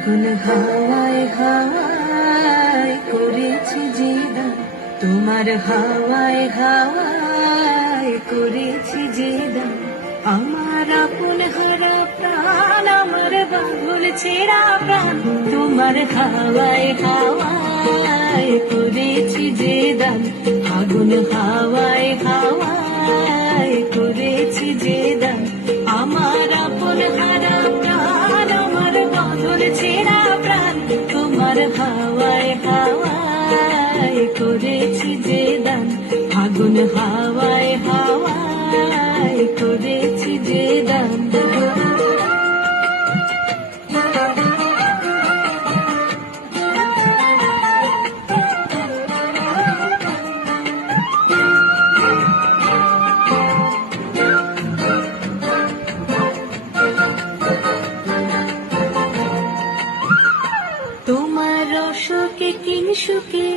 আগুন হাওয়ায় হাওয়ায় করেছি যে দান, তোমার হাওয়ায় হাওয়ায় করেছি যে দান। আমার আপন হারা প্রাণ, আমার বাবুল ছেঁড়া প্রাণ, তোমার হাওয়ায় হাওয়ায় করেছি যে দান। আগুন হাওয়ায় হাওয়ায় করেছি যে দান। আমার আপন হারা প্রাণ, আমার বাবুল ছেঁড়া প্রাণ, তোমার হাওয়ায় হাওয়ায় করেছি যে দান। আগুন হাওয়ায় হাওয়ায় করেছি যে দান। তোমার অশোকে কিংসুকে,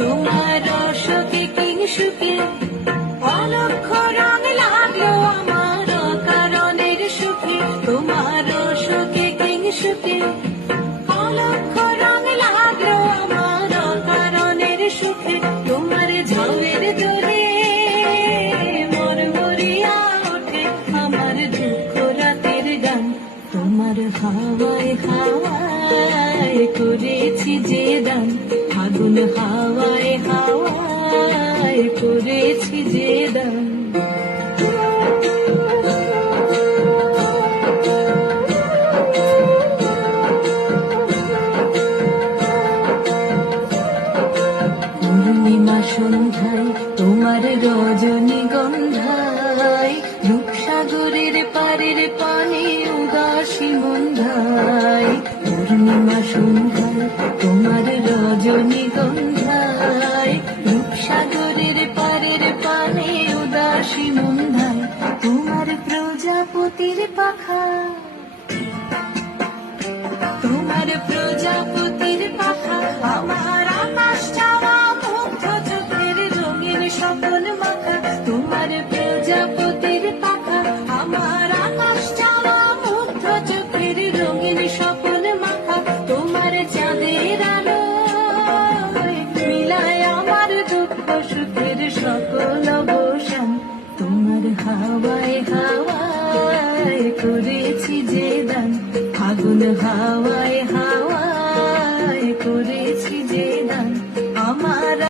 তোমার অশোকে কিংসুকে অলক্ষ রং লাগলো আমার কারণের সুখে। তোমার অশোকে কিংসুকে অলক্ষ রং লাগলো আমার কারণের সুখে। তোমার ঝাউয়ের দোলে মরমরিয়া ওঠে আমার দুঃখ রাতের গান। তোমার হাওয়ায় হাওয়ায় করেছি যে দান। আগুন হাওয়ায় হাওয়ায় করেছি যে দান। পূর্ণিমা সন্ধ্যায় তোমার রজনীগন্ধায়, রূপসাগরের পারের পানে উদাসী মন্ধায়। পূর্ণিমা সন্ধ্যায় তোমার রজনীগন্ধায়, রূপসাগরের পারের পানে উদাসী মন্ধায়। তোমার প্রজাপতির পাখা, তোমার প্রজাপতির পাখা আমার আকাশ চাওয়া মুগ্ধ চোখের রঙিন স্বপন মাখা। তোমার প্রজাপতির পাখা আমার আকাশ চাওয়া মুগ্ধ চোখের রঙিন স্বপন মাখা। তোমার চাঁদের আলো মিলায় আমার দুঃখ সুখের সকল অবসান। তোমার হাওয়ায় হাওয়ায় করেছি যে দান। আগুন হাওয়ায় হাওয়ায় করেছি যে দান। আমার